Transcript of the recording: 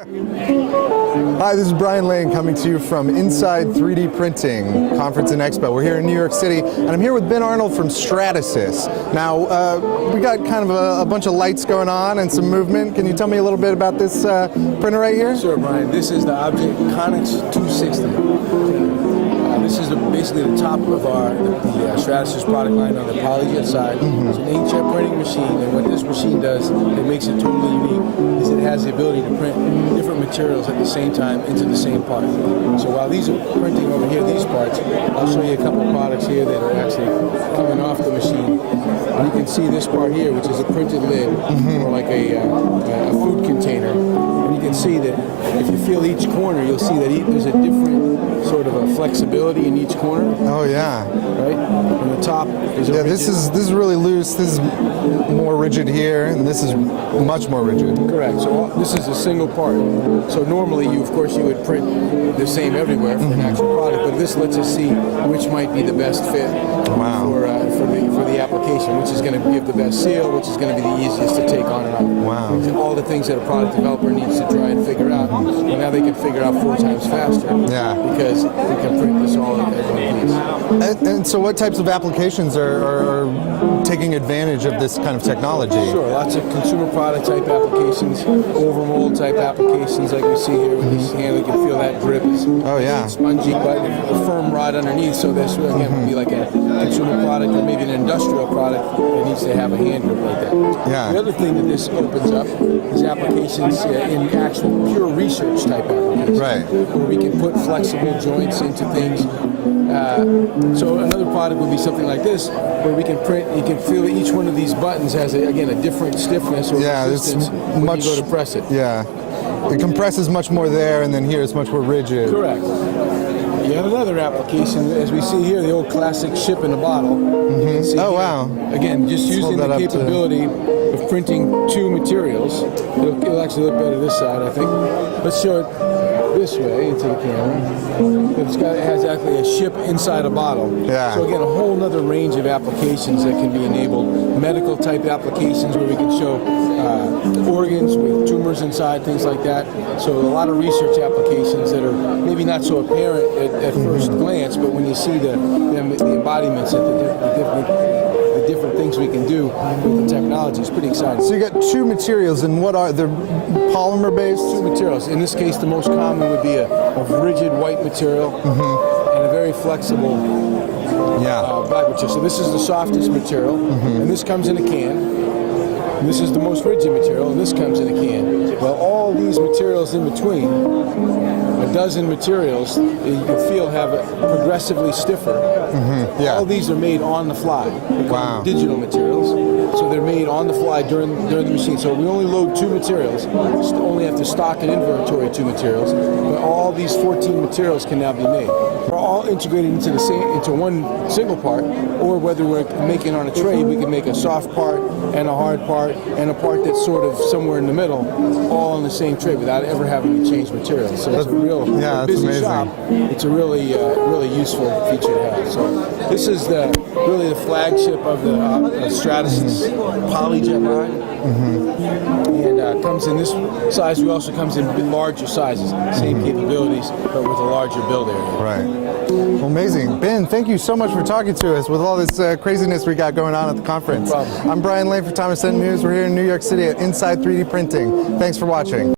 Hi, this is Brian Lane coming to you from Inside 3D Printing Conference and Expo. We're here in New York City, and I'm here with Ben Arnold from Stratasys. Now, we got kind of a bunch of lights going on and some movement. Can you tell me a little bit about this printer right here? Sure, Brian. This is the Objet Connex 260. This is basically the top of the Stratasys product line on the PolyJet side. It's an inkjet printing machine, and what this machine does that makes it totally unique is it has the ability to print different materials at the same time into the same part. So while these are printing over here, these parts, I'll show you a couple of products here that are actually coming off the machine. And you can see this part here, which is a printed lid, or like a food container. And you can see that if you feel each corner, you'll see that there's a different sort of a flexibility in each corner. Oh yeah. Right? And the top is a this is really loose. This is more rigid here, and this is much more rigid. Correct. So this is a single part. So normally, of course, you would print the same everywhere for an actual product, but this lets us see which might be the best fit for the application, which is going to give the best seal, which is going to be the easiest to take on and off. Wow. All the things that a product developer needs to try and figure out, and now they can figure out 4 times faster. Yeah. Because we can print this all in one piece. And so what types of applications are taking advantage of this kind of technology? Sure, lots of consumer product type applications, overmold type applications like we see here with this hand. You can feel that drip. It's spongy, but a firm rod underneath, so this again would be like a consumer product or maybe an industrial product that needs to have a hand grip like that. Yeah. The other thing that this opens up is applications in actual pure research type applications. Right. Where we can put flexible joints into things. So another product would be something like this, where we can print. You can feel that each one of these buttons has a different stiffness or resistance when you go to press it. Yeah, it compresses much more there, and then here it's much more rigid. Correct. You have another application, as we see here, the old classic ship in a bottle. Oh wow! Again, just using the capability of printing 2 materials. It'll actually look better this side, I think. Let's show it this way into the camera. It has actually a ship inside a bottle. Yeah. So again, a whole other range of applications that can be enabled. Medical type applications where we can show organs with tumors inside, things like that. So a lot of research applications that are maybe not so apparent at first glance, but when you see the embodiments of the different things we can do with the technology, it's pretty exciting. So you got 2 materials, and what are they're polymer based? 2 materials. In this case, the most common would be a rigid white material and a very flexible black material. So this is the softest material, and this comes in a can. And this is the most rigid material, and this comes in a can. Well, all these materials in between, a dozen materials, you can feel have it progressively stiffer. All these are made on the fly. Wow. Digital materials. So they're made on the fly during the machine. So we only load 2 materials. We only have to stock an inventory 2 materials. But all these 14 materials can now be made. They're all integrated into one single part, or whether we're making on a tray, we can make a soft part and a hard part and a part that's sort of somewhere in the middle, all on the same tray without ever having to change materials. So it's a real busy shop. It's a really useful feature to have. So this is really the flagship of the Stratasys PolyJet line. And comes in this size. We also comes in larger sizes, same capabilities, but with a larger build area. Right. Well, amazing. Ben, thank you so much for talking to us with all this craziness we got going on at the conference. No problem. I'm Brian Lane for Thomas News. We're here in New York City at Inside 3D Printing. Thanks for watching.